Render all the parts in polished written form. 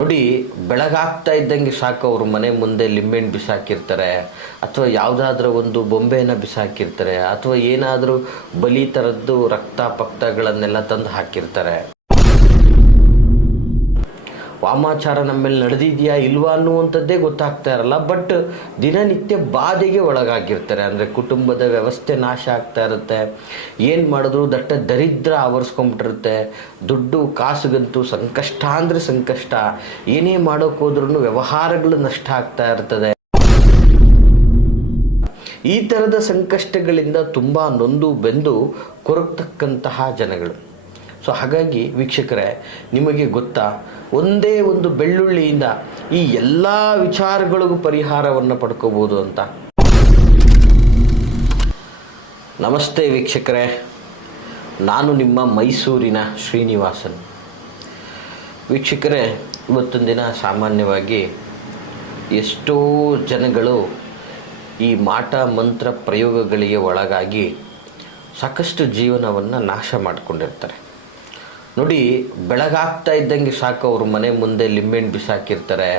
ನೋಡಿ, ಬೆಳಗಾಗ್ತಾ ಇದ್ದಂಗೆ ಸಾಕು ಅವ್ರ ಮನೆ ಮುಂದೆ ಲಿಂಬೆಹಣ್ಣು ಬಿಸಾಕಿರ್ತಾರೆ, ಅಥವಾ ಯಾವುದಾದ್ರೂ ಒಂದು ಬೊಂಬೆನ ಬಿಸಾಕಿರ್ತಾರೆ, ಅಥವಾ ಏನಾದರೂ ಬಲಿ ಥರದ್ದು ರಕ್ತ ಪಕ್ತಗಳನ್ನೆಲ್ಲ ತಂದು ಹಾಕಿರ್ತಾರೆ. ವಾಮಾಚಾರ ನಮ್ಮ ಮೇಲೆ ನಡೆದಿದೆಯಾ ಇಲ್ವಾ ಅನ್ನುವಂಥದ್ದೇ ಗೊತ್ತಾಗ್ತಾ ಇರಲ್ಲ. ಬಟ್ ದಿನನಿತ್ಯ ಬಾಧೆಗೆ ಒಳಗಾಗಿರ್ತಾರೆ. ಅಂದರೆ ಕುಟುಂಬದ ವ್ಯವಸ್ಥೆ ನಾಶ ಆಗ್ತಾ ಇರುತ್ತೆ. ಏನು ಮಾಡಿದ್ರು ದಟ್ಟ ದರಿದ್ರ ಆವರಿಸ್ಕೊಂಡ್ಬಿಟ್ಟಿರುತ್ತೆ. ದುಡ್ಡು ಕಾಸುಗಂತೂ ಸಂಕಷ್ಟ ಅಂದರೆ ಸಂಕಷ್ಟ. ಏನೇ ಮಾಡೋಕೆ ಹೋದ್ರೂ ವ್ಯವಹಾರಗಳು ನಷ್ಟ ಆಗ್ತಾ ಇರ್ತದೆ. ಈ ಥರದ ಸಂಕಷ್ಟಗಳಿಂದ ತುಂಬ ನೊಂದು ಬೆಂದು ಕೊರಗ್ತಕ್ಕಂತಹ ಜನಗಳು. ಸೊ ಹಾಗಾಗಿ ವೀಕ್ಷಕರೇ, ನಿಮಗೆ ಗೊತ್ತಾ, ಒಂದೇ ಒಂದು ಬೆಳ್ಳುಳ್ಳಿಯಿಂದ ಈ ಎಲ್ಲ ವಿಚಾರಗಳಿಗೂ ಪರಿಹಾರವನ್ನು ಪಡ್ಕೋಬೋದು ಅಂತ. ನಮಸ್ತೆ ವೀಕ್ಷಕರೇ, ನಾನು ನಿಮ್ಮ ಮೈಸೂರಿನ ಶ್ರೀನಿವಾಸನ್. ವೀಕ್ಷಕರೇ, ಇವತ್ತೊಂದು ದಿನ ಸಾಮಾನ್ಯವಾಗಿ ಎಷ್ಟೋ ಜನಗಳು ಈ ಮಾಟ ಮಂತ್ರ ಪ್ರಯೋಗಗಳಿಗೆ ಒಳಗಾಗಿ ಸಾಕಷ್ಟು ಜೀವನವನ್ನು ನಾಶ ಮಾಡಿಕೊಂಡಿರ್ತಾರೆ. ನೋಡಿ, ಬೆಳಗಾಗ್ತಾ ಇದ್ದಂಗೆ ಸಾಕು ಅವ್ರ ಮನೆ ಮುಂದೆ ಲಿಂಬೆಹಣ್ಣು ಬಿಸಾಕಿರ್ತಾರೆ,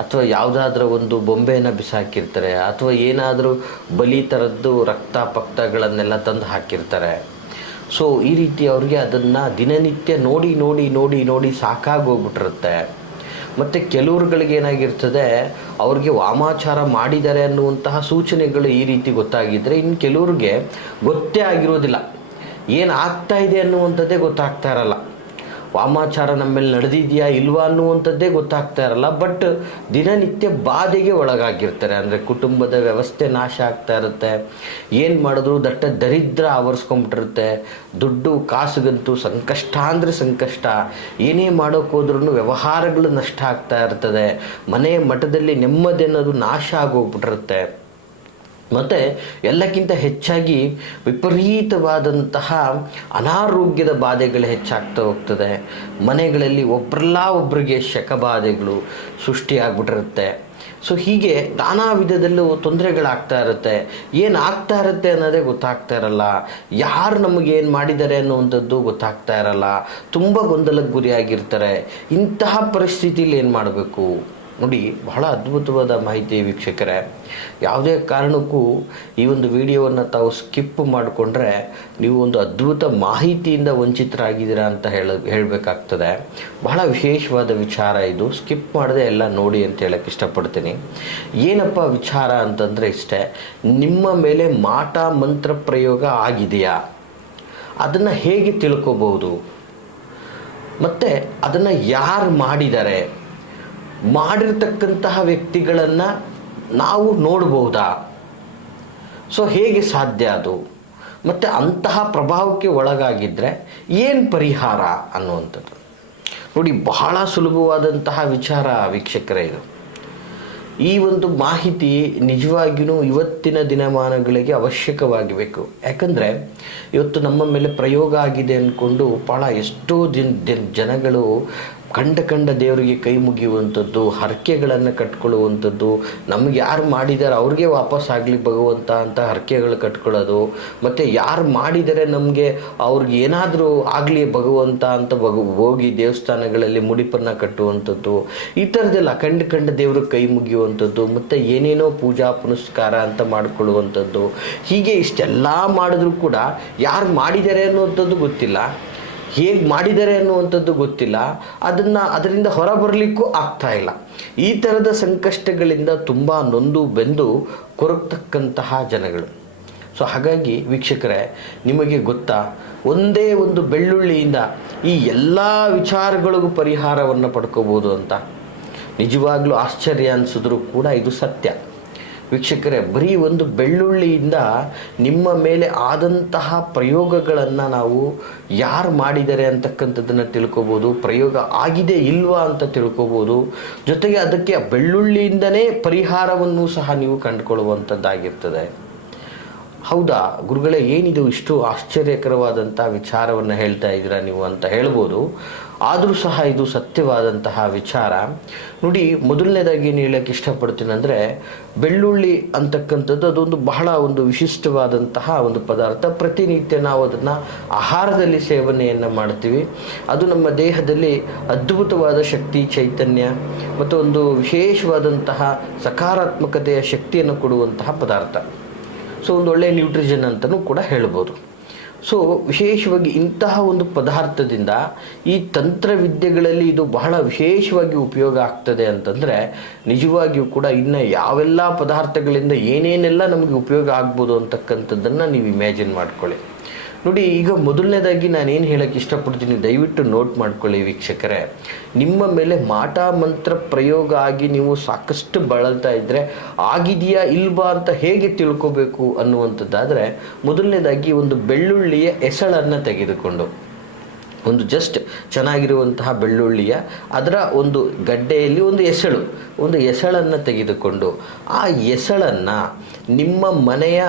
ಅಥವಾ ಯಾವುದಾದ್ರೂ ಒಂದು ಬೊಂಬೆನ ಬಿಸಾಕಿರ್ತಾರೆ, ಅಥವಾ ಏನಾದರೂ ಬಲಿ ಥರದ್ದು ರಕ್ತ ಪಕ್ತಗಳನ್ನೆಲ್ಲ ತಂದು ಹಾಕಿರ್ತಾರೆ. ಸೊ ಈ ರೀತಿ ಅವ್ರಿಗೆ ಅದನ್ನು ದಿನನಿತ್ಯ ನೋಡಿ ನೋಡಿ ನೋಡಿ ನೋಡಿ ಸಾಕಾಗೋಗ್ಬಿಟ್ಟಿರುತ್ತೆ. ಮತ್ತು ಕೆಲವ್ರುಗಳಿಗೆ ಏನಾಗಿರ್ತದೆ, ಅವ್ರಿಗೆ ವಾಮಾಚಾರ ಮಾಡಿದ್ದಾರೆ ಅನ್ನುವಂತಹ ಸೂಚನೆಗಳು ಈ ರೀತಿ ಗೊತ್ತಾಗಿದ್ದರೆ, ಇನ್ನು ಕೆಲವ್ರಿಗೆ ಗೊತ್ತೇ ಆಗಿರೋದಿಲ್ಲ, ಏನು ಆಗ್ತಾ ಇದೆ ಅನ್ನುವಂಥದ್ದೇ ಗೊತ್ತಾಗ್ತಾ ಇರಲ್ಲ. ವಾಮಾಚಾರ ನಮ್ಮ ಮೇಲೆ ನಡೆದಿದೆಯಾ ಇಲ್ವಾ ಅನ್ನುವಂಥದ್ದೇ ಗೊತ್ತಾಗ್ತಾ ಇರಲ್ಲ. ಬಟ್ ದಿನನಿತ್ಯ ಬಾಧೆಗೆ ಒಳಗಾಗಿರ್ತಾರೆ. ಅಂದರೆ ಕುಟುಂಬದ ವ್ಯವಸ್ಥೆ ನಾಶ ಆಗ್ತಾ ಇರುತ್ತೆ. ಏನು ಮಾಡಿದ್ರು ದಟ್ಟ ದರಿದ್ರ ಆವರಿಸ್ಕೊಂಡ್ಬಿಟ್ಟಿರುತ್ತೆ. ದುಡ್ಡು ಕಾಸುಗಂತೂ ಸಂಕಷ್ಟ ಅಂದರೆ ಸಂಕಷ್ಟ. ಏನೇ ಮಾಡೋಕೆ ಹೋದ್ರೂ ವ್ಯವಹಾರಗಳು ನಷ್ಟ ಆಗ್ತಾ ಇರ್ತದೆ. ಮನೆ ಮಠದಲ್ಲಿ ನೆಮ್ಮದಿ ಅನ್ನೋದು ನಾಶ ಆಗೋಗ್ಬಿಟ್ಟಿರುತ್ತೆ. ಮತ್ತು ಎಲ್ಲಕ್ಕಿಂತ ಹೆಚ್ಚಾಗಿ ವಿಪರೀತವಾದಂತಹ ಅನಾರೋಗ್ಯದ ಬಾಧೆಗಳು ಹೆಚ್ಚಾಗ್ತಾ ಹೋಗ್ತದೆ. ಮನೆಗಳಲ್ಲಿ ಒಬ್ಬರಲ್ಲ ಒಬ್ಬರಿಗೆ ಶಕಬಾಧೆಗಳು ಸೃಷ್ಟಿಯಾಗ್ಬಿಟ್ಟಿರುತ್ತೆ. ಸೊ ಹೀಗೆ ನಾನಾ ವಿಧದಲ್ಲೂ ತೊಂದರೆಗಳಾಗ್ತಾ ಇರುತ್ತೆ. ಏನು ಆಗ್ತಾ ಇರುತ್ತೆ ಅನ್ನೋದೇ ಗೊತ್ತಾಗ್ತಾ ಇರಲ್ಲ. ಯಾರು ನಮಗೇನು ಮಾಡಿದ್ದಾರೆ ಅನ್ನುವಂಥದ್ದು ಗೊತ್ತಾಗ್ತಾ ಇರಲ್ಲ. ತುಂಬ ಗೊಂದಲಕ್ಕೆ ಗುರಿಯಾಗಿರ್ತಾರೆ. ಇಂತಹ ಪರಿಸ್ಥಿತಿಯಲ್ಲಿ ಏನು ಮಾಡಬೇಕು? ನೋಡಿ, ಬಹಳ ಅದ್ಭುತವಾದ ಮಾಹಿತಿ ವೀಕ್ಷಕರೇ. ಯಾವುದೇ ಕಾರಣಕ್ಕೂ ಈ ಒಂದು ವಿಡಿಯೋವನ್ನು ತಾವು ಸ್ಕಿಪ್ ಮಾಡಿಕೊಂಡ್ರೆ ನೀವು ಒಂದು ಅದ್ಭುತ ಮಾಹಿತಿಯಿಂದ ವಂಚಿತರಾಗಿದ್ದೀರಾ ಅಂತ ಹೇಳಬೇಕಾಗ್ತದೆ. ಬಹಳ ವಿಶೇಷವಾದ ವಿಚಾರ ಇದು. ಸ್ಕಿಪ್ ಮಾಡದೆ ಎಲ್ಲ ನೋಡಿ ಅಂತ ಹೇಳಕ್ಕೆ ಇಷ್ಟಪಡ್ತೀನಿ. ಏನಪ್ಪ ವಿಚಾರ ಅಂತಂದರೆ ಇಷ್ಟೇ, ನಿಮ್ಮ ಮೇಲೆ ಮಾಟ ಮಂತ್ರ ಪ್ರಯೋಗ ಆಗಿದೆಯಾ, ಅದನ್ನು ಹೇಗೆ ತಿಳ್ಕೋಬಹುದು, ಮತ್ತು ಅದನ್ನು ಯಾರು ಮಾಡಿದ್ದಾರೆ, ಮಾಡಿರ್ತಕ್ಕಂತಹ ವ್ಯಕ್ತಿಗಳನ್ನು ನಾವು ನೋಡ್ಬೋದಾ, ಸೊ ಹೇಗೆ ಸಾಧ್ಯ ಅದು, ಮತ್ತು ಅಂತಹ ಪ್ರಭಾವಕ್ಕೆ ಒಳಗಾಗಿದ್ದರೆ ಏನು ಪರಿಹಾರ ಅನ್ನುವಂಥದ್ದು. ನೋಡಿ, ಬಹಳ ಸುಲಭವಾದಂತಹ ವಿಚಾರ ವೀಕ್ಷಕರೇ ಇದು. ಈ ಒಂದು ಮಾಹಿತಿ ನಿಜವಾಗಿಯೂ ಇವತ್ತಿನ ದಿನಮಾನಗಳಿಗೆ ಅವಶ್ಯಕವಾಗಿ ಬೇಕು. ಯಾಕಂದರೆ ಇವತ್ತು ನಮ್ಮ ಮೇಲೆ ಪ್ರಯೋಗ ಆಗಿದೆ ಅಂದ್ಕೊಂಡು ಎಷ್ಟೋ ಜನಗಳು ಕಂಡ ದೇವರಿಗೆ ಕೈ ಮುಗಿಯುವಂಥದ್ದು, ಹರಕೆಗಳನ್ನು ಕಟ್ಕೊಳ್ಳುವಂಥದ್ದು, ನಮಗೆ ಯಾರು ಮಾಡಿದ್ದಾರೆ ಅವ್ರಿಗೆ ವಾಪಸ್ ಆಗಲಿ ಭಗವಂತ ಅಂತ ಹರಕೆಗಳು ಕಟ್ಕೊಳ್ಳೋದು, ಮತ್ತು ಯಾರು ಮಾಡಿದರೆ ನಮಗೆ ಅವ್ರಿಗೆ ಏನಾದರೂ ಆಗಲಿ ಭಗವಂತ ಅಂತ ಹೋಗಿ ದೇವಸ್ಥಾನಗಳಲ್ಲಿ ಮುಡಿಪನ್ನು ಕಟ್ಟುವಂಥದ್ದು, ಈ ಥರದ್ದೆಲ್ಲ ಕಂಡ ದೇವ್ರಿಗೆ ಕೈ ಮುಗಿಯುವಂಥದ್ದು, ಮತ್ತು ಏನೇನೋ ಪೂಜಾ ಪುನಸ್ಕಾರ ಅಂತ ಮಾಡಿಕೊಳ್ಳುವಂಥದ್ದು. ಹೀಗೆ ಇಷ್ಟೆಲ್ಲ ಮಾಡಿದ್ರೂ ಕೂಡ ಯಾರು ಮಾಡಿದ್ದಾರೆ ಅನ್ನುವಂಥದ್ದು ಗೊತ್ತಿಲ್ಲ, ಹೇಗೆ ಮಾಡಿದ್ದಾರೆ ಅನ್ನುವಂಥದ್ದು ಗೊತ್ತಿಲ್ಲ, ಅದರಿಂದ ಹೊರ ಬರಲಿಕ್ಕೂ ಆಗ್ತಾ ಇಲ್ಲ. ಈ ಥರದ ಸಂಕಷ್ಟಗಳಿಂದ ತುಂಬ ನೊಂದು ಬೆಂದು ಕೊರಗ್ತಕ್ಕಂತಹ ಜನಗಳು. ಸೊ ಹಾಗಾಗಿ ವೀಕ್ಷಕರೇ, ನಿಮಗೆ ಗೊತ್ತಾ, ಒಂದೇ ಒಂದು ಬೆಳ್ಳುಳ್ಳಿಯಿಂದ ಈ ಎಲ್ಲ ವಿಚಾರಗಳಿಗೂ ಪರಿಹಾರವನ್ನು ಪಡ್ಕೋಬೋದು ಅಂತ. ನಿಜವಾಗ್ಲೂ ಆಶ್ಚರ್ಯ ಅನಿಸಿದ್ರೂ ಕೂಡ ಇದು ಸತ್ಯ ವೀಕ್ಷಕರೇ. ಬರೀ ಒಂದು ಬೆಳ್ಳುಳ್ಳಿಯಿಂದ ನಿಮ್ಮ ಮೇಲೆ ಆದಂತಹ ಪ್ರಯೋಗಗಳನ್ನು ನಾವು ಯಾರು ಮಾಡಿದ್ದಾರೆ ಅಂತಕ್ಕಂಥದ್ದನ್ನು ತಿಳ್ಕೊಬೋದು, ಪ್ರಯೋಗ ಆಗಿದೆ ಇಲ್ವಾ ಅಂತ ತಿಳ್ಕೊಬೋದು. ಜೊತೆಗೆ ಅದಕ್ಕೆ ಬೆಳ್ಳುಳ್ಳಿಯಿಂದನೇ ಪರಿಹಾರವನ್ನು ಸಹ ನೀವು ಕಂಡುಕೊಳ್ಳುವಂಥದ್ದಾಗಿರ್ತದೆ. ಹೌದಾ ಗುರುಗಳೇ, ಏನಿದು ಇಷ್ಟು ಆಶ್ಚರ್ಯಕರವಾದಂಥ ವಿಚಾರವನ್ನು ಹೇಳ್ತಾ ಇದ್ದೀರಾ ನೀವು ಅಂತ ಹೇಳ್ಬೋದು. ಆದರೂ ಸಹ ಇದು ಸತ್ಯವಾದಂತಹ ವಿಚಾರ. ನೋಡಿ, ಮೊದಲನೇದಾಗಿ ಏನು ಹೇಳೋಕ್ಕೆ ಇಷ್ಟಪಡ್ತೀನಿ ಅಂದರೆ, ಬೆಳ್ಳುಳ್ಳಿ ಅಂತಕ್ಕಂಥದ್ದು ಅದೊಂದು ಬಹಳ ಒಂದು ವಿಶಿಷ್ಟವಾದಂತಹ ಒಂದು ಪದಾರ್ಥ. ಪ್ರತಿನಿತ್ಯ ನಾವು ಅದನ್ನು ಆಹಾರದಲ್ಲಿ ಸೇವನೆಯನ್ನು ಮಾಡ್ತೀವಿ. ಅದು ನಮ್ಮ ದೇಹದಲ್ಲಿ ಅದ್ಭುತವಾದ ಶಕ್ತಿ, ಚೈತನ್ಯ ಮತ್ತು ಒಂದು ವಿಶೇಷವಾದಂತಹ ಸಕಾರಾತ್ಮಕತೆಯ ಶಕ್ತಿಯನ್ನು ಕೊಡುವಂತಹ ಪದಾರ್ಥ. ಸೊ ಒಂದು ಒಳ್ಳೆಯ ನ್ಯೂಟ್ರಿಷನ್ ಅಂತಲೂ ಕೂಡ ಹೇಳ್ಬೋದು. ಸೊ ವಿಶೇಷವಾಗಿ ಇಂತಹ ಒಂದು ಪದಾರ್ಥದಿಂದ ಈ ತಂತ್ರವಿದ್ಯೆಗಳಲ್ಲಿ ಇದು ಬಹಳ ವಿಶೇಷವಾಗಿ ಉಪಯೋಗ ಆಗ್ತದೆ ಅಂತಂದರೆ, ನಿಜವಾಗಿಯೂ ಕೂಡ ಇನ್ನು ಯಾವೆಲ್ಲ ಪದಾರ್ಥಗಳಿಂದ ಏನೇನೆಲ್ಲ ನಮಗೆ ಉಪಯೋಗ ಆಗ್ಬೋದು ಅಂತಕ್ಕಂಥದ್ದನ್ನು ನೀವು ಇಮ್ಯಾಜಿನ್ ಮಾಡ್ಕೊಳ್ಳಿ. ನೋಡಿ, ಈಗ ಮೊದಲನೇದಾಗಿ ನಾನೇನು ಹೇಳೋಕ್ಕೆ ಇಷ್ಟಪಡ್ತೀನಿ, ದಯವಿಟ್ಟು ನೋಟ್ ಮಾಡ್ಕೊಳ್ಳಿ ವೀಕ್ಷಕರೇ. ನಿಮ್ಮ ಮೇಲೆ ಮಾಟ ಮಂತ್ರ ಪ್ರಯೋಗ ಆಗಿ ನೀವು ಸಾಕಷ್ಟು ಬಳಲ್ತಾ ಇದ್ದರೆ ಆಗಿದೆಯಾ ಇಲ್ವಾ ಅಂತ ಹೇಗೆ ತಿಳ್ಕೋಬೇಕು ಅನ್ನುವಂಥದ್ದಾದರೆ, ಮೊದಲನೇದಾಗಿ ಒಂದು ಬೆಳ್ಳುಳ್ಳಿಯ ಎಸಳನ್ನು ತೆಗೆದುಕೊಂಡು, ಒಂದು ಜಸ್ಟ್ ಚೆನ್ನಾಗಿರುವಂತಹ ಬೆಳ್ಳುಳ್ಳಿಯ ಅದರ ಒಂದು ಗಡ್ಡೆಯಲ್ಲಿ ಒಂದು ಎಸಳನ್ನು ತೆಗೆದುಕೊಂಡು, ಆ ಎಸಳನ್ನು ನಿಮ್ಮ ಮನೆಯ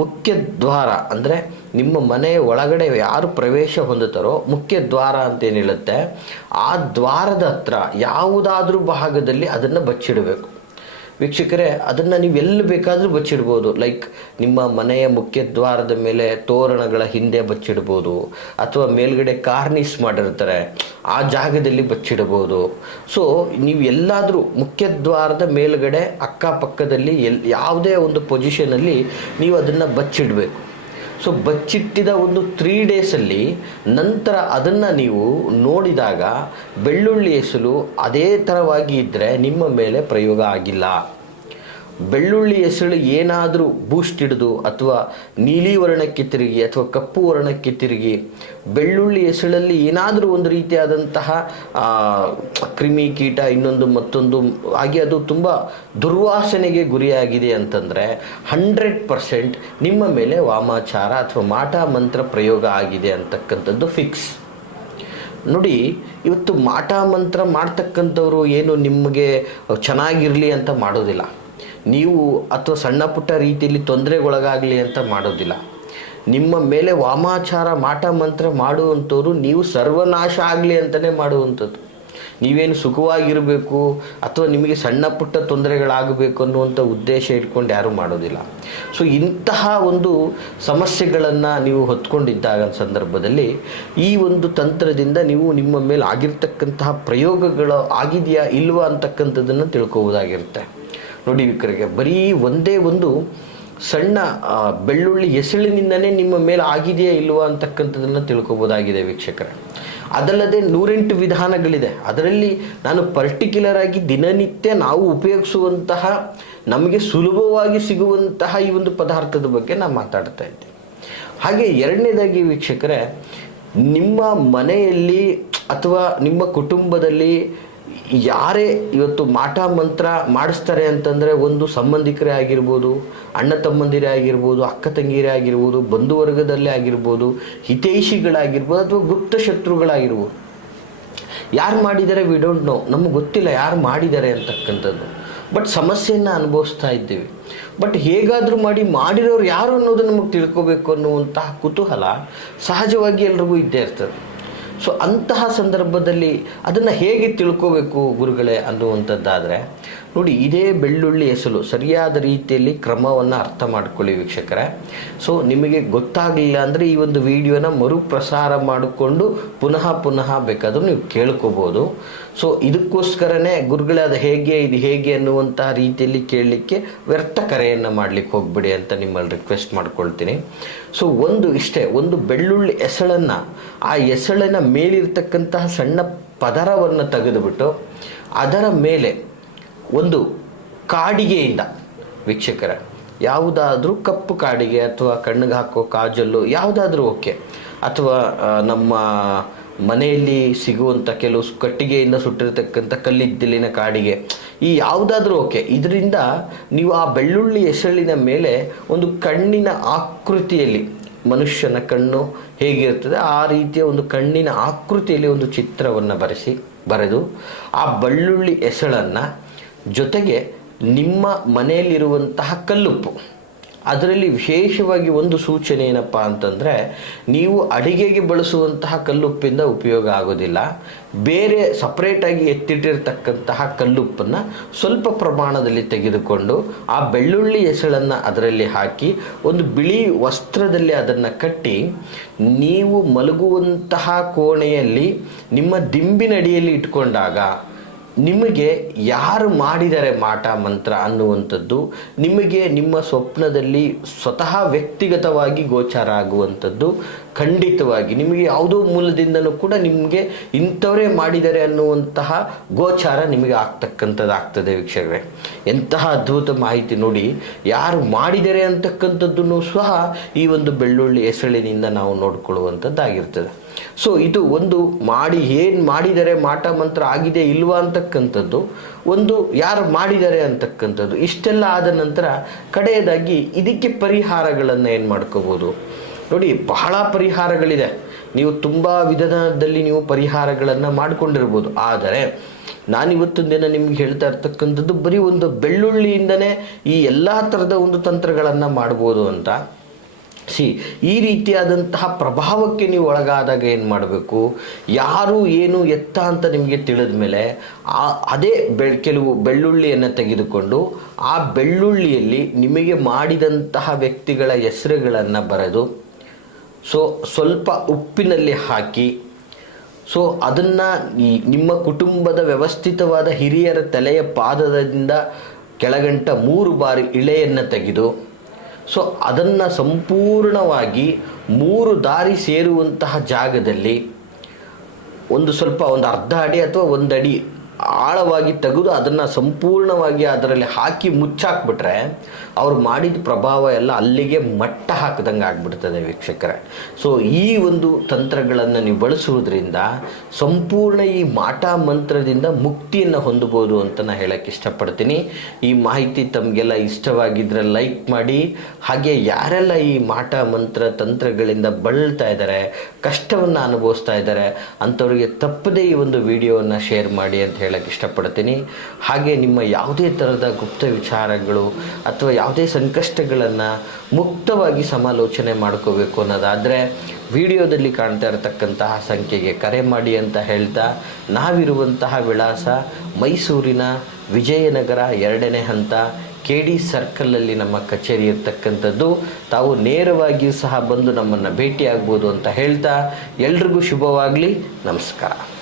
ಮುಖ್ಯ ದ್ವಾರ, ಅಂದರೆ ನಿಮ್ಮ ಮನೆಯ ಒಳಗಡೆ ಯಾರು ಪ್ರವೇಶ ಹೊಂದುತ್ತಾರೋ ಮುಖ್ಯ ದ್ವಾರ ಅಂತೇನು ಹೇಳುತ್ತೆ, ಆ ದ್ವಾರದ ಹತ್ರ ಯಾವುದಾದ್ರೂ ಭಾಗದಲ್ಲಿ ಅದನ್ನು ಬಚ್ಚಿಡಬೇಕು. ವೀಕ್ಷಕರೇ, ಅದನ್ನು ನೀವು ಎಲ್ಲಿ ಬೇಕಾದರೂ ಬಚ್ಚಿಡ್ಬೋದು. ಲೈಕ್ ನಿಮ್ಮ ಮನೆಯ ಮುಖ್ಯ ದ್ವಾರದ ಮೇಲೆ ತೋರಣಗಳ ಹಿಂದೆ ಬಚ್ಚಿಡ್ಬೋದು, ಅಥವಾ ಮೇಲ್ಗಡೆ ಕಾರ್ನಿಸ್ ಮಾಡಿರ್ತಾರೆ ಆ ಜಾಗದಲ್ಲಿ ಬಚ್ಚಿಡ್ಬೋದು. ಸೊ ನೀವು ಎಲ್ಲಾದರೂ ಮುಖ್ಯ ದ್ವಾರದ ಮೇಲ್ಗಡೆ ಅಕ್ಕಪಕ್ಕದಲ್ಲಿ ಯಾವುದೇ ಒಂದು ಪೊಸಿಷನಲ್ಲಿ ನೀವು ಅದನ್ನು ಬಚ್ಚಿಡಬೇಕು. ಸೊ ಬಚ್ಚಿಟ್ಟಿದ ಒಂದು 3 ಡೇಸಲ್ಲಿ ನಂತರ ಅದನ್ನು ನೀವು ನೋಡಿದಾಗ ಬೆಳ್ಳುಳ್ಳಿ ಎಸಳು ಅದೇ ಥರವಾಗಿ ಇದ್ದರೆ ನಿಮ್ಮ ಮೇಲೆ ಪ್ರಯೋಗ ಆಗಿಲ್ಲ. ಬೆಳ್ಳುಳ್ಳಿ ಎಸಳು ಏನಾದರೂ ಬೂಸ್ಟ್ ಹಿಡಿದು ಅಥವಾ ನೀಲಿ ವರ್ಣಕ್ಕೆ ತಿರುಗಿ ಅಥವಾ ಕಪ್ಪು ವರ್ಣಕ್ಕೆ ತಿರುಗಿ ಬೆಳ್ಳುಳ್ಳಿ ಎಸಳಲ್ಲಿ ಏನಾದರೂ ಒಂದು ರೀತಿಯಾದಂತಹ ಕ್ರಿಮಿ ಕೀಟ ಇನ್ನೊಂದು ಮತ್ತೊಂದು ಹಾಗೆ ಅದು ತುಂಬ ದುರ್ವಾಸನೆಗೆ ಗುರಿಯಾಗಿದೆ ಅಂತಂದರೆ 100% ನಿಮ್ಮ ಮೇಲೆ ವಾಮಾಚಾರ ಅಥವಾ ಮಾಟ ಮಂತ್ರ ಪ್ರಯೋಗ ಆಗಿದೆ ಅಂತಕ್ಕಂಥದ್ದು ಫಿಕ್ಸ್. ನೋಡಿ, ಇವತ್ತು ಮಾಟ ಮಂತ್ರ ಮಾಡ್ತಕ್ಕಂಥವ್ರು ಏನು ನಿಮಗೆ ಚೆನ್ನಾಗಿರಲಿ ಅಂತ ಮಾಡೋದಿಲ್ಲ, ನೀವು ಅಥವಾ ಸಣ್ಣ ಪುಟ್ಟ ರೀತಿಯಲ್ಲಿ ತೊಂದರೆಗೊಳಗಾಗಲಿ ಅಂತ ಮಾಡೋದಿಲ್ಲ. ನಿಮ್ಮ ಮೇಲೆ ವಾಮಾಚಾರ ಮಾಟ ಮಂತ್ರ ಮಾಡುವಂಥವ್ರು ನೀವು ಸರ್ವನಾಶ ಆಗಲಿ ಅಂತಲೇ ಮಾಡುವಂಥದ್ದು. ನೀವೇನು ಸುಖವಾಗಿರಬೇಕು ಅಥವಾ ನಿಮಗೆ ಸಣ್ಣ ಪುಟ್ಟ ತೊಂದರೆಗಳಾಗಬೇಕು ಅನ್ನುವಂಥ ಉದ್ದೇಶ ಇಟ್ಕೊಂಡು ಯಾರೂ ಮಾಡೋದಿಲ್ಲ. ಸೊ ಇಂತಹ ಒಂದು ಸಮಸ್ಯೆಗಳನ್ನು ನೀವು ಹೊತ್ಕೊಂಡಿದ್ದಾಗ ಸಂದರ್ಭದಲ್ಲಿ ಈ ಒಂದು ತಂತ್ರದಿಂದ ನೀವು ನಿಮ್ಮ ಮೇಲೆ ಆಗಿರ್ತಕ್ಕಂತಹ ಪ್ರಯೋಗಗಳು ಆಗಿದೆಯಾ ಇಲ್ವಾ ಅಂತಕ್ಕಂಥದ್ದನ್ನು ತಿಳ್ಕೋಬೋದಾಗಿರುತ್ತೆ. ನೋಡಿ ವೀಕ್ಷಕರಿಗೆ, ಬರೀ ಒಂದೇ ಒಂದು ಸಣ್ಣ ಬೆಳ್ಳುಳ್ಳಿ ಎಸಳಿನಿಂದನೇ ನಿಮ್ಮ ಮೇಲೆ ಆಗಿದೆಯಾ ಇಲ್ವಾ ಅಂತಕ್ಕಂಥದ್ದನ್ನು ತಿಳ್ಕೊಬೋದಾಗಿದೆ ವೀಕ್ಷಕರೇ. ಅದಲ್ಲದೆ 108 ವಿಧಾನಗಳಿದೆ. ಅದರಲ್ಲಿ ನಾನು ಪರ್ಟಿಕ್ಯುಲರ್ ಆಗಿ ದಿನನಿತ್ಯ ನಾವು ಉಪಯೋಗಿಸುವಂತಹ ನಮಗೆ ಸುಲಭವಾಗಿ ಸಿಗುವಂತಹ ಈ ಒಂದು ಪದಾರ್ಥದ ಬಗ್ಗೆ ನಾನು ಮಾತಾಡ್ತಾ ಇದ್ದೀನಿ. ಹಾಗೆ ಎರಡನೇದಾಗಿ ವೀಕ್ಷಕರೇ, ನಿಮ್ಮ ಮನೆಯಲ್ಲಿ ಅಥವಾ ನಿಮ್ಮ ಕುಟುಂಬದಲ್ಲಿ ಯಾರೇ ಇವತ್ತು ಮಾಟ ಮಂತ್ರ ಮಾಡಿಸ್ತಾರೆ ಅಂತಂದರೆ, ಒಂದು ಸಂಬಂಧಿಕರೇ ಆಗಿರ್ಬೋದು, ಅಣ್ಣ ತಮ್ಮಂದಿರೇ ಆಗಿರ್ಬೋದು, ಅಕ್ಕ ತಂಗಿಯರೇ ಆಗಿರ್ಬೋದು, ಬಂಧುವರ್ಗದಲ್ಲೇ ಆಗಿರ್ಬೋದು, ಹಿತೈಷಿಗಳಾಗಿರ್ಬೋದು ಅಥವಾ ಗುಪ್ತ ಶತ್ರುಗಳಾಗಿರ್ಬೋದು. ಯಾರು ಮಾಡಿದ್ದಾರೆ ವಿ ಡೋಂಟ್ ನೋ, ನಮಗೆ ಗೊತ್ತಿಲ್ಲ ಯಾರು ಮಾಡಿದ್ದಾರೆ ಅಂತಕ್ಕಂಥದ್ದು. ಬಟ್ ಸಮಸ್ಯೆಯನ್ನು ಅನುಭವಿಸ್ತಾ ಇದ್ದೀವಿ. ಬಟ್ ಹೇಗಾದರೂ ಮಾಡಿರೋರು ಯಾರು ಅನ್ನೋದು ನಮಗೆ ತಿಳ್ಕೋಬೇಕು ಅನ್ನುವಂತಹ ಕುತೂಹಲ ಸಹಜವಾಗಿ ಎಲ್ರಿಗೂ ಇದ್ದೇ ಇರ್ತದೆ. ಸೊ ಅಂತಹ ಸಂದರ್ಭದಲ್ಲಿ ಅದನ್ನು ಹೇಗೆ ತಿಳ್ಕೋಬೇಕು ಗುರುಗಳೇ ಅನ್ನುವಂಥದ್ದಾದರೆ, ನೋಡಿ, ಇದೇ ಬೆಳ್ಳುಳ್ಳಿ ಎಸಳು ಸರಿಯಾದ ರೀತಿಯಲ್ಲಿ ಕ್ರಮವನ್ನು ಅರ್ಥ ಮಾಡ್ಕೊಳ್ಳಿ ವೀಕ್ಷಕರೇ. ಸೊ ನಿಮಗೆ ಗೊತ್ತಾಗಲಿಲ್ಲ ಅಂದರೆ ಈ ಒಂದು ವಿಡಿಯೋನ ಮರುಪ್ರಸಾರ ಮಾಡಿಕೊಂಡು ಪುನಃ ಬೇಕಾದರೂ ನೀವು ಕೇಳ್ಕೋಬೋದು. ಸೊ ಇದಕ್ಕೋಸ್ಕರನೇ ಗುರುಗಳೇ ಅದು ಹೇಗೆ ಇದು ಹೇಗೆ ಅನ್ನುವಂತಹ ರೀತಿಯಲ್ಲಿ ಕೇಳಲಿಕ್ಕೆ ವ್ಯರ್ಥ ಕರೆಯನ್ನು ಮಾಡಲಿಕ್ಕೆ ಹೋಗ್ಬಿಡಿ ಅಂತ ನಿಮ್ಮಲ್ಲಿ ರಿಕ್ವೆಸ್ಟ್ ಮಾಡ್ಕೊಳ್ತೀನಿ. ಸೊ ಒಂದು ಬೆಳ್ಳುಳ್ಳಿ ಎಸಳನ್ನು, ಆ ಎಸಳಿನ ಮೇಲಿರ್ತಕ್ಕಂತಹ ಸಣ್ಣ ಪದರವನ್ನು ತೆಗೆದುಬಿಟ್ಟು ಅದರ ಮೇಲೆ ಒಂದು ಕಾಡಿಗೆಯಿಂದ ವೀಕ್ಷಕರ, ಯಾವುದಾದ್ರೂ ಕಪ್ಪು ಕಾಡಿಗೆ ಅಥವಾ ಕಣ್ಣಿಗೆ ಹಾಕೋ ಕಾಜಲ್ಲು ಯಾವುದಾದ್ರೂ ಓಕೆ, ಅಥವಾ ನಮ್ಮ ಮನೆಯಲ್ಲಿ ಸಿಗುವಂಥ ಕೆಲವು ಕಟ್ಟಿಗೆಯಿಂದ ಸುಟ್ಟಿರ್ತಕ್ಕಂಥ ಕಲ್ಲಿದ್ದಲಿನ ಕಾಡಿಗೆ, ಈ ಯಾವುದಾದ್ರೂ ಓಕೆ. ಇದರಿಂದ ನೀವು ಆ ಬೆಳ್ಳುಳ್ಳಿ ಎಸಳಿನ ಮೇಲೆ ಒಂದು ಕಣ್ಣಿನ ಆಕೃತಿಯಲ್ಲಿ, ಮನುಷ್ಯನ ಕಣ್ಣು ಹೇಗಿರ್ತದೆ ಆ ರೀತಿಯ ಒಂದು ಕಣ್ಣಿನ ಆಕೃತಿಯಲ್ಲಿ ಒಂದು ಚಿತ್ರವನ್ನು ಬರೆದು ಆ ಬೆಳ್ಳುಳ್ಳಿ ಎಸಳನ್ನು ಜೊತೆಗೆ ನಿಮ್ಮ ಮನೆಯಲ್ಲಿರುವಂತಹ ಕಲ್ಲುಪ್ಪು, ಅದರಲ್ಲಿ ವಿಶೇಷವಾಗಿ ಒಂದು ಸೂಚನೆ ಏನಪ್ಪ ಅಂತಂದರೆ, ನೀವು ಅಡಿಗೆಗೆ ಬಳಸುವಂತಹ ಕಲ್ಲುಪ್ಪಿಂದ ಉಪಯೋಗ ಆಗೋದಿಲ್ಲ. ಬೇರೆ ಸಪ್ರೇಟಾಗಿ ಎತ್ತಿಟ್ಟಿರ್ತಕ್ಕಂತಹ ಕಲ್ಲುಪ್ಪನ್ನು ಸ್ವಲ್ಪ ಪ್ರಮಾಣದಲ್ಲಿ ತೆಗೆದುಕೊಂಡು ಆ ಬೆಳ್ಳುಳ್ಳಿ ಎಸಳನ್ನು ಅದರಲ್ಲಿ ಹಾಕಿ ಒಂದು ಬಿಳಿ ವಸ್ತ್ರದಲ್ಲಿ ಅದನ್ನು ಕಟ್ಟಿ, ನೀವು ಮಲಗುವಂತಹ ಕೋಣೆಯಲ್ಲಿ ನಿಮ್ಮ ದಿಂಬಿನಡಿಯಲ್ಲಿ ಇಟ್ಕೊಂಡಾಗ ನಿಮಗೆ ಯಾರು ಮಾಡಿದ್ದಾರೆ ಮಾಟ ಮಂತ್ರ ಅನ್ನುವಂಥದ್ದು ನಿಮಗೆ ನಿಮ್ಮ ಸ್ವಪ್ನದಲ್ಲಿ ಸ್ವತಃ ವ್ಯಕ್ತಿಗತವಾಗಿ ಗೋಚಾರ ಆಗುವಂಥದ್ದು ಖಂಡಿತವಾಗಿ ನಿಮಗೆ ಯಾವುದೋ ಮೂಲದಿಂದನೂ ಕೂಡ ನಿಮಗೆ ಇಂಥವರೇ ಮಾಡಿದ್ದಾರೆ ಅನ್ನುವಂತಹ ಗೋಚಾರ ನಿಮಗೆ ಆಗ್ತಕ್ಕಂಥದ್ದಾಗ್ತದೆ ವೀಕ್ಷಕರೇ. ಎಂತಹ ಅದ್ಭುತ ಮಾಹಿತಿ ನೋಡಿ. ಯಾರು ಮಾಡಿದ್ದಾರೆ ಅಂತಕ್ಕಂಥದ್ದನ್ನು ಸಹ ಈ ಒಂದು ಬೆಳ್ಳುಳ್ಳಿ ಎಸಳಿನಿಂದ ನಾವು ನೋಡ್ಕೊಳ್ಳುವಂಥದ್ದಾಗಿರ್ತದೆ. ಸೊ ಇದು ಒಂದು ಏನು ಮಾಡಿದರೆ ಮಾಟ ಮಂತ್ರ ಆಗಿದೆ ಇಲ್ವಾ ಅಂತಕ್ಕಂಥದ್ದು, ಒಂದು ಯಾರು ಮಾಡಿದ್ದಾರೆ ಅಂತಕ್ಕಂಥದ್ದು. ಇಷ್ಟೆಲ್ಲ ಆದ ನಂತರ ಕಡೆಯದಾಗಿ ಇದಕ್ಕೆ ಪರಿಹಾರಗಳನ್ನು ಏನು ಮಾಡ್ಕೋಬೋದು ನೋಡಿ. ಬಹಳ ಪರಿಹಾರಗಳಿದೆ. ನೀವು ತುಂಬ ವಿಧಾನದಲ್ಲಿ ನೀವು ಪರಿಹಾರಗಳನ್ನು ಮಾಡಿಕೊಂಡಿರ್ಬೋದು. ಆದರೆ ನಾನಿವತ್ತಿನ ದಿನ ನಿಮ್ಗೆ ಹೇಳ್ತಾ ಇರ್ತಕ್ಕಂಥದ್ದು ಬರೀ ಒಂದು ಬೆಳ್ಳುಳ್ಳಿಯಿಂದನೇ ಈ ಎಲ್ಲ ಥರದ ಒಂದು ತಂತ್ರಗಳನ್ನು ಮಾಡ್ಬೋದು ಅಂತ. ಈ ರೀತಿಯಾದಂತಹ ಪ್ರಭಾವಕ್ಕೆ ನೀವು ಒಳಗಾದಾಗ ಏನು ಮಾಡಬೇಕು, ಯಾರು ಏನು ಎತ್ತ ಅಂತ ನಿಮಗೆ ತಿಳಿದ ಮೇಲೆ ಅದೇ ಕೆಲವು ಬೆಳ್ಳುಳ್ಳಿಯನ್ನು ತೆಗೆದುಕೊಂಡು ಆ ಬೆಳ್ಳುಳ್ಳಿಯಲ್ಲಿ ನಿಮಗೆ ಮಾಡಿದಂತಹ ವ್ಯಕ್ತಿಗಳ ಹೆಸರುಗಳನ್ನು ಬರೆದು ಸ್ವಲ್ಪ ಉಪ್ಪಿನಲ್ಲಿ ಹಾಕಿ ಅದನ್ನು ನಿಮ್ಮ ಕುಟುಂಬದ ವ್ಯವಸ್ಥಿತವಾದ ಹಿರಿಯರ ತಲೆಯ ಪಾದದಿಂದ ಕೆಳಗಂಟ 3 ಬಾರಿ ಇಳೆಯನ್ನು ತೆಗೆದು ಅದನ್ನು ಸಂಪೂರ್ಣವಾಗಿ 3 ದಾರಿ ಸೇರುವಂತಹ ಜಾಗದಲ್ಲಿ ಒಂದು ಅರ್ಧ ಅಡಿ ಅಥವಾ 1 ಅಡಿ ಆಳವಾಗಿ ತೆಗೆದು ಅದನ್ನು ಸಂಪೂರ್ಣವಾಗಿ ಅದರಲ್ಲಿ ಹಾಕಿ ಮುಚ್ಚಾಕ್ಬಿಟ್ರೆ ಅವ್ರು ಮಾಡಿದ ಪ್ರಭಾವ ಎಲ್ಲ ಅಲ್ಲಿಗೆ ಮಟ್ಟ ಹಾಕಿದಂಗೆ ಆಗಿಬಿಡ್ತದೆ ವೀಕ್ಷಕರೇ. ಈ ಒಂದು ತಂತ್ರಗಳನ್ನು ನೀವು ಬಳಸುವುದರಿಂದ ಸಂಪೂರ್ಣ ಈ ಮಾಟ ಮಂತ್ರದಿಂದ ಮುಕ್ತಿಯನ್ನು ಹೊಂದಬಹುದು ಅಂತ ನಾನು ಹೇಳಕ್ಕೆ ಇಷ್ಟಪಡ್ತೀನಿ. ಈ ಮಾಹಿತಿ ತಮಗೆಲ್ಲ ಇಷ್ಟವಾಗಿದ್ದರೆ ಲೈಕ್ ಮಾಡಿ. ಹಾಗೆ ಯಾರೆಲ್ಲ ಈ ಮಾಟ ಮಂತ್ರ ತಂತ್ರಗಳಿಂದ ಬಳಲ್ತಾ ಇದ್ದಾರೆ, ಕಷ್ಟವನ್ನು ಅನುಭವಿಸ್ತಾ ಇದ್ದಾರೆ ಅಂಥವ್ರಿಗೆ ತಪ್ಪದೇ ಈ ಒಂದು ವಿಡಿಯೋವನ್ನು ಶೇರ್ ಮಾಡಿ ಅಂತ ಹೇಳಕ್ಕೆ ಇಷ್ಟಪಡ್ತೀನಿ. ಹಾಗೆ ನಿಮ್ಮ ಯಾವುದೇ ಥರದ ಗುಪ್ತ ವಿಚಾರಗಳು ಅಥವಾ ಯಾವುದೇ ಸಂಕಷ್ಟಗಳನ್ನು ಮುಕ್ತವಾಗಿ ಸಮಾಲೋಚನೆ ಮಾಡ್ಕೋಬೇಕು ಅನ್ನೋದಾದರೆ ವಿಡಿಯೋದಲ್ಲಿ ಕಾಣ್ತಾ ಇರತಕ್ಕಂತಹ ಸಂಖ್ಯೆಗೆ ಕರೆ ಮಾಡಿ ಅಂತ ಹೇಳ್ತಾ, ನಾವಿರುವಂತಹ ವಿಳಾಸ ಮೈಸೂರಿನ ವಿಜಯನಗರ 2ನೇ ಹಂತ KD ಸರ್ಕಲಲ್ಲಿ ನಮ್ಮ ಕಚೇರಿ ಇರ್ತಕ್ಕಂಥದ್ದು. ತಾವು ನೇರವಾಗಿಯೂ ಸಹ ಬಂದು ನಮ್ಮನ್ನು ಭೇಟಿಯಾಗ್ಬೋದು ಅಂತ ಹೇಳ್ತಾ ಎಲ್ರಿಗೂ ಶುಭವಾಗಲಿ. ನಮಸ್ಕಾರ.